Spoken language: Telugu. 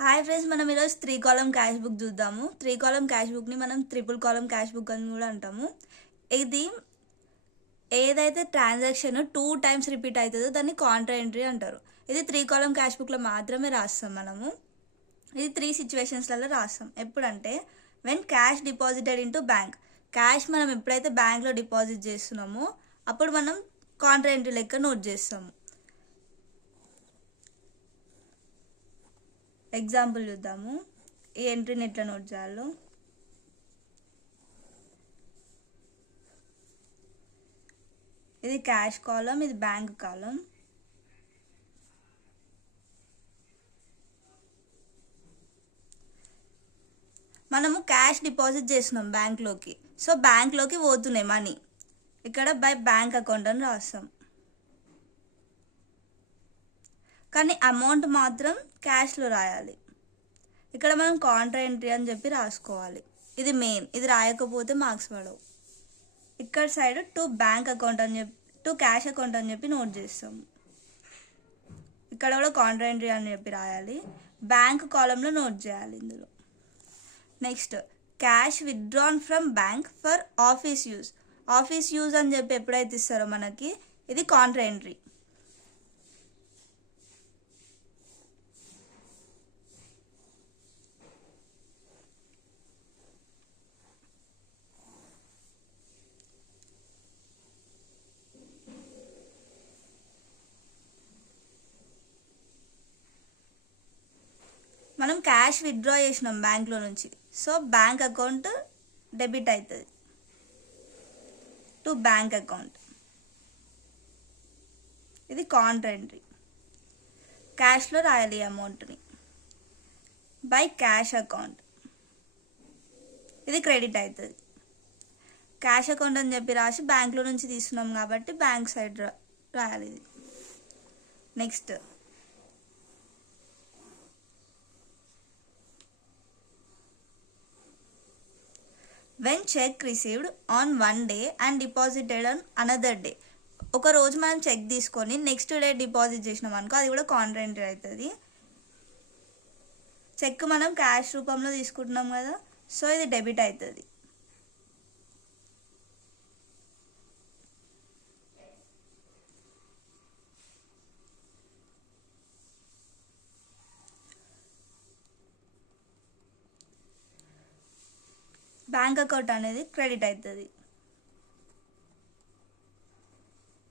హాయ్ ఫ్రెండ్స్, మనం ఈరోజు 3 కాలమ్ క్యాష్ బుక్ చూద్దాము. 3 కాలమ్ క్యాష్ బుక్ని మనం ట్రిపుల్ కాలమ్ క్యాష్ బుక్ అని కూడా అంటాము. ఇది ఏదైతే ట్రాన్సాక్షన్ 2 టైమ్స్ రిపీట్ అవుతుందో దాన్ని కాంట్రా ఎంట్రీ అంటారు. ఇది 3 కాలమ్ క్యాష్ బుక్లో మాత్రమే రాస్తాం మనము. ఇది 3 సిచ్యువేషన్స్లలో రాస్తాం. ఎప్పుడంటే when cash deposited into bank, cash మనం ఎప్పుడైతే బ్యాంక్లో డిపాజిట్ చేస్తున్నామో అప్పుడు మనం కాంట్రా ఎంట్రీ లెక్క నోట్ చేస్తాము. ఎగ్జాంపుల్ చూద్దాము, ఈ ఎంట్రీని ఎట్లా నోట్ చేయాలో. ఇది క్యాష్ కాలం, ఇది బ్యాంక్ కాలం. మనము క్యాష్ డిపాజిట్ చేస్తున్నాం బ్యాంక్లోకి, సో బ్యాంక్లోకి పోతున్నాయి మనీ. ఇక్కడ బై బ్యాంక్ అకౌంట్ అని రాస్తాం, కానీ అమౌంట్ మాత్రం క్యాష్లో రాయాలి. ఇక్కడ మనం కాంట్రా ఎంట్రీ అని చెప్పి రాసుకోవాలి. ఇది మెయిన్, ఇది రాయకపోతే మార్క్స్ పడవు. ఇక్కడ సైడ్ టు బ్యాంక్ అకౌంట్ అని చెప్పి, టు క్యాష్ అకౌంట్ అని చెప్పి నోట్ చేస్తాము. ఇక్కడ కూడా కాంట్రా ఎంట్రీ అని చెప్పి రాయాలి, బ్యాంక్ కాలంలో నోట్ చేయాలి ఇందులో. Next, cash withdrawn from bank for office use. Office use అని చెప్పి ఎప్పుడైతే ఇస్తారో మనకి, ఇది కాంట్రా ఎంట్రీ. మనం క్యాష్ విత్డ్రా చేసినాం బ్యాంక్లో నుంచి, సో బ్యాంక్ అకౌంట్ డెబిట్ అవుతుంది టు బ్యాంక్ అకౌంట్. ఇది కాంట్రా ఎంట్రీ, క్యాష్లో రాయాలి అమౌంట్ని. బై క్యాష్ అకౌంట్, ఇది క్రెడిట్ అవుతుంది. క్యాష్ అకౌంట్ అని చెప్పి రాసి బ్యాంక్లో నుంచి తీసుకున్నాం కాబట్టి బ్యాంక్ సైడ్ రాయాలి ఇది. Next, when check received on 1 day and deposited on another day. ఒక రోజు మనం చెక్ తీసుకొని నెక్స్ట్ డే డిపాజిట్ చేసినాం అనుకో, అది కూడా కాంట్రా ఎంట్రీ అవుతుంది. చెక్ మనం క్యాష్ రూపంలో తీసుకుంటున్నాం కదా, సో ఇది డెబిట్ అవుతుంది. బ్యాంక్ అకౌంట్ అనేది క్రెడిట్ అవుతుంది.